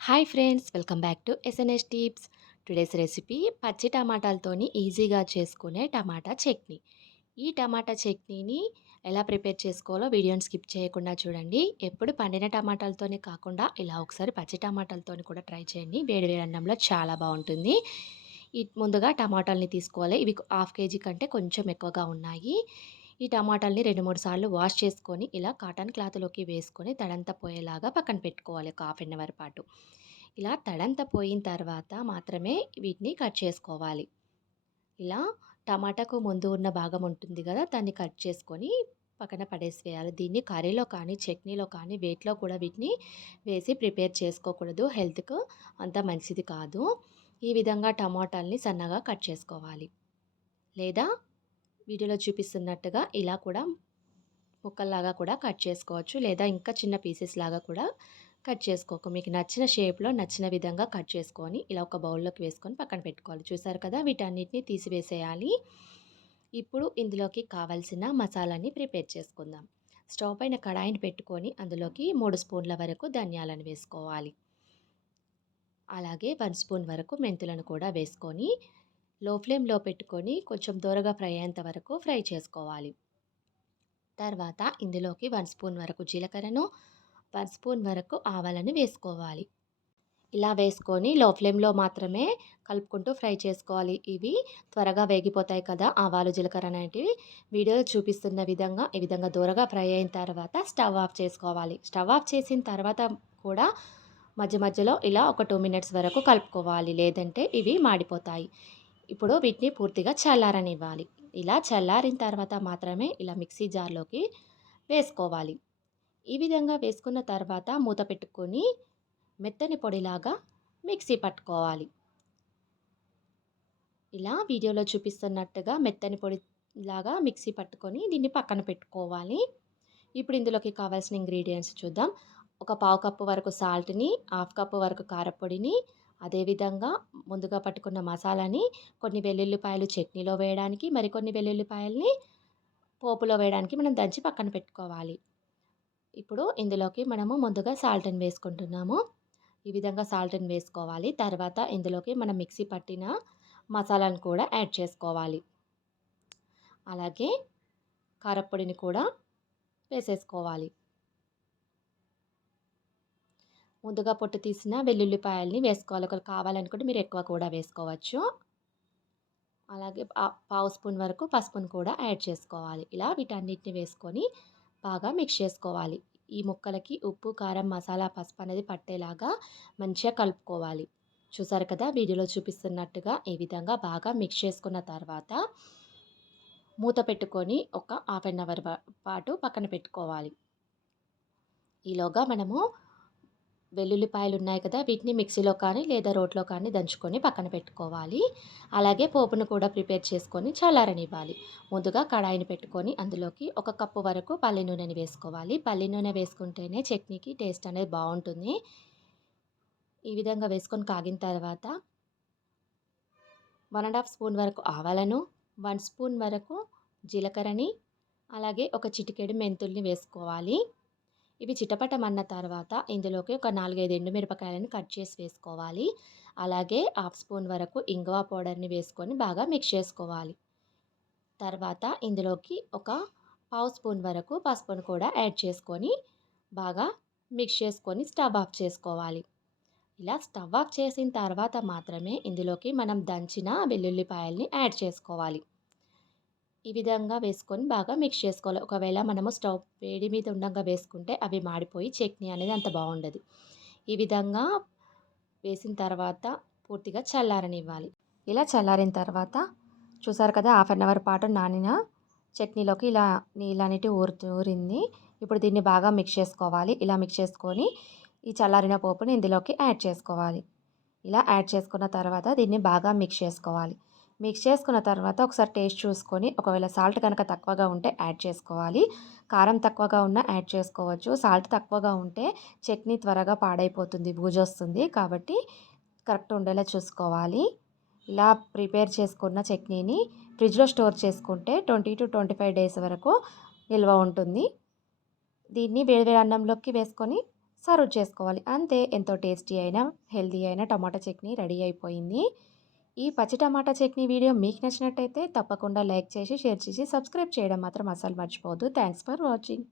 Hi friends, welcome back to SNS tips. Today's recipe పచ్చి టమాటాలతోని ఈజీగా చేసుకునే టమాటా చట్నీ. ఈ టమాటా చట్నీని ఎలా ప్రిపేర్ చేసుకోవాలో వీడియోని స్కిప్ చేయకుండా చూడండి. ఎప్పుడు పండిన టమాటాలతోనే కాకుండా ఇలా ఒకసారి పచ్చి టమాటాలతోని కూడా ట్రై చేయండి. వేడి వేడి అన్నంలో చాలా బాగుంటుంది. ముందుగా టమాటాలని తీసుకోవాలి. ఇవి హాఫ్ కేజీ కంటే కొంచెం ఎక్కువగా ఉన్నాయి. ఈ టమాటాలని 2, 3 సార్లు వాష్ చేసుకొని ఇలా కాటన్ క్లాత్‌లోకి వేసుకొని తడంతా పోయేలాగా పక్కన పెట్టుకోవాలి ఒక హాఫ్ అన్ అవర్ పాటు. ఇలా తడంతా పోయిన తర్వాత మాత్రమే వీటిని కట్ చేసుకోవాలి. ఇలా టమాటాకు ముందు ఉన్న భాగం ఉంటుంది గదా! దాన్ని కట్ చేసుకొని పక్కన పడేసేయాలి. దీన్ని కర్రీలో కానీ, చట్నీలో కానీ వేటిలో కూడా వీటిని వేసి ప్రిపేర్ చేసుకోకూడదు. హెల్త్‌కు అంత మంచిది కాదు. ఈ విధంగా టమాటాల్ని సన్నగా కట్ చేసుకోవాలి. లేదా వీడియోలో చూపిస్తున్నట్టుగా ఇలా కూడా ముక్కల్లాగా కూడా కట్ చేసుకోవచ్చు. లేదా ఇంకా చిన్న పీసెస్ లాగా కూడా కట్ చేసుకోకు. మీకు నచ్చిన షేప్‌లో నచ్చిన విధంగా కట్ చేసుకొని ఇలా ఒక బౌల్‌లోకి వేసుకొని పక్కన పెట్టుకోవాలి. చూసారు కదా! వీటన్నిటిని తీసివేసేయాలి. ఇప్పుడు ఇందులోకి కావాల్సిన మసాలాని ప్రిపేర్ చేసుకుందాం. స్టవ్ పైన కడాయిని పెట్టుకొని అందులోకి 3 స్పూన్ల వరకు ధనియాలను వేసుకోవాలి. అలాగే 1 స్పూన్ వరకు మెంతులను కూడా వేసుకొని లో ఫ్లేమ్‌లో పెట్టుకొని కొంచెం దోరగా ఫ్రై అయ్యేంత వరకు ఫ్రై చేసుకోవాలి. తర్వాత ఇందులోకి 1 స్పూన్ వరకు జీలకర్రను, 1 స్పూన్ వరకు ఆవాలను వేసుకోవాలి. ఇలా వేసుకొని లో ఫ్లేమ్‌లో మాత్రమే కలుపుకుంటూ ఫ్రై చేసుకోవాలి. ఇవి త్వరగా వేగిపోతాయి కదా! ఆవాలు, జీలకర్ర అనేటివి. వీడియోలో చూపిస్తున్న విధంగా ఈ విధంగా దోరగా ఫ్రై అయిన తర్వాత స్టవ్ ఆఫ్ చేసుకోవాలి. స్టవ్ ఆఫ్ చేసిన తర్వాత కూడా మధ్య మధ్యలో ఇలా ఒక 2 మినిట్స్ వరకు కలుపుకోవాలి. లేదంటే ఇవి మాడిపోతాయి. ఇప్పుడు వీటిని పూర్తిగా చల్లారనివ్వాలి. ఇలా చల్లారిన తర్వాత మాత్రమే ఇలా మిక్సీ జార్‌లోకి వేసుకోవాలి. ఈ విధంగా వేసుకున్న తర్వాత మూత పెట్టుకొని మెత్తని పొడిలాగా మిక్సీ పట్టుకోవాలి. ఇలా వీడియోలో చూపిస్తున్నట్టుగా మెత్తని పొడిలాగా మిక్సీ పట్టుకొని దీన్ని పక్కన పెట్టుకోవాలి. ఇప్పుడు ఇందులోకి కావాల్సిన ఇంగ్రీడియెంట్స్ చూద్దాం. ఒక పావు కప్పు వరకు సాల్ట్‌ని, హాఫ్ కప్పు వరకు కారప్పొడిని, అదేవిధంగా ముందుగా పట్టుకున్న మసాలాని, కొన్ని వెల్లుల్లిపాయలు చట్నీలో వేయడానికి, మరికొన్ని వెల్లుల్లిపాయల్ని పోపులో వేయడానికి మనం దంచి పక్కన పెట్టుకోవాలి. ఇప్పుడు ఇందులోకి మనము ముందుగా సాల్ట్‌ని వేసుకుంటున్నాము. ఈ విధంగా సాల్ట్‌ని వేసుకోవాలి. తర్వాత ఇందులోకి మనం మిక్సీ పట్టిన మసాలాను కూడా యాడ్ చేసుకోవాలి. అలాగే కారప్పొడిని కూడా వేసేసుకోవాలి. ముందుగా పొట్టు తీసిన వెల్లుల్లిపాయల్ని వేసుకోవాలి. ఒకవేళ కావాలనుకుంటే మీరు ఎక్కువ కూడా వేసుకోవచ్చు. అలాగే పావు స్పూన్ వరకు పసుపును కూడా యాడ్ చేసుకోవాలి. ఇలా వీటన్నిటిని వేసుకొని బాగా మిక్స్ చేసుకోవాలి. ఈ ముక్కలకి ఉప్పు, కారం, మసాలా, పసుపు అనేది పట్టేలాగా మంచిగా కలుపుకోవాలి. చూసారు కదా! వీడియోలో చూపిస్తున్నట్టుగా ఈ విధంగా బాగా మిక్స్ చేసుకున్న తర్వాత మూత పెట్టుకొని ఒక హాఫ్ అన్ అవర్ పాటు పక్కన పెట్టుకోవాలి. ఈలోగా మనము వెల్లుల్లిపాయలు ఉన్నాయి కదా! వీటిని మిక్సీలో కానీ లేదా రోట్లో కానీ దంచుకొని పక్కన పెట్టుకోవాలి. అలాగే పోపును కూడా ప్రిపేర్ చేసుకొని చల్లారనివ్వాలి. ముందుగా కడాయిని పెట్టుకొని అందులోకి ఒక కప్పు వరకు పల్లి నూనెని వేసుకోవాలి. పల్లి నూనె వేసుకుంటేనే చట్నీకి టేస్ట్ అనేది బావుంటుంది. ఈ విధంగా వేసుకొని కాగిన తర్వాత 1 ½ స్పూన్ వరకు ఆవాలను, 1 స్పూన్ వరకు జీలకర్రని, అలాగే ఒక చిటికెడు మెంతుల్ని వేసుకోవాలి. ఇవి చిటపటమన్న తర్వాత ఇందులోకి ఒక 4, 5 ఎండుమిరపకాయలను కట్ చేసి వేసుకోవాలి. అలాగే హాఫ్ స్పూన్ వరకు ఇంగువ పౌడర్‌ని వేసుకొని బాగా మిక్స్ చేసుకోవాలి. తర్వాత ఇందులోకి ఒక పావు స్పూన్ వరకు పసుపును కూడా యాడ్ చేసుకొని బాగా మిక్స్ చేసుకొని స్టవ్ ఆఫ్ చేసుకోవాలి. ఇలా స్టవ్ ఆఫ్ చేసిన తర్వాత మాత్రమే ఇందులోకి మనం దంచిన వెల్లుల్లిపాయల్ని యాడ్ చేసుకోవాలి. ఈ విధంగా వేసుకొని బాగా మిక్స్ చేసుకోవాలి. ఒకవేళ మనము స్టవ్ వేడి మీద ఉండంగా వేసుకుంటే అవి మాడిపోయి చట్నీ అనేది అంత బాగుండదు. ఈ విధంగా వేసిన తర్వాత పూర్తిగా చల్లారనివ్వాలి. ఇలా చల్లారిన తర్వాత చూసారు కదా! హాఫ్ అన్ అవర్ పాటు నానిన చట్నీలోకి ఇలా నీళ్ళనేటివి ఊరింది. ఇప్పుడు దీన్ని బాగా మిక్స్ చేసుకోవాలి. ఇలా మిక్స్ చేసుకొని ఈ చల్లారిన పోపుని ఇందులోకి యాడ్ చేసుకోవాలి. ఇలా యాడ్ చేసుకున్న తర్వాత దీన్ని బాగా మిక్స్ చేసుకోవాలి. మిక్స్ చేసుకున్న తర్వాత ఒకసారి టేస్ట్ చూసుకొని ఒకవేళ సాల్ట్ కనుక తక్కువగా ఉంటే యాడ్ చేసుకోవాలి. కారం తక్కువగా ఉన్నా యాడ్ చేసుకోవచ్చు. సాల్ట్ తక్కువగా ఉంటే చట్నీ త్వరగా పాడైపోతుంది, బూజొస్తుంది. కాబట్టి కరెక్ట్ ఉండేలా చూసుకోవాలి. ఇలా ప్రిపేర్ చేసుకున్న చట్నీని ఫ్రిడ్జ్‌లో స్టోర్ చేసుకుంటే 20-25 డేస్ వరకు నిల్వ ఉంటుంది. దీన్ని వేడి వేడి అన్నంలోకి వేసుకొని సర్వ్ చేసుకోవాలి. అంతే ఎంతో టేస్టీ అయిన, హెల్తీ అయిన టమాటా చట్నీ రెడీ అయిపోయింది. ఈ పచ్చి టమాటా చట్నీ వీడియో మీకు నచ్చినట్టయితే తప్పకుండా లైక్ చేసి, షేర్ చేసి, సబ్స్క్రైబ్ చేయడం మాత్రం అస్సలు మర్చిపోవద్దు. Thanks for watching.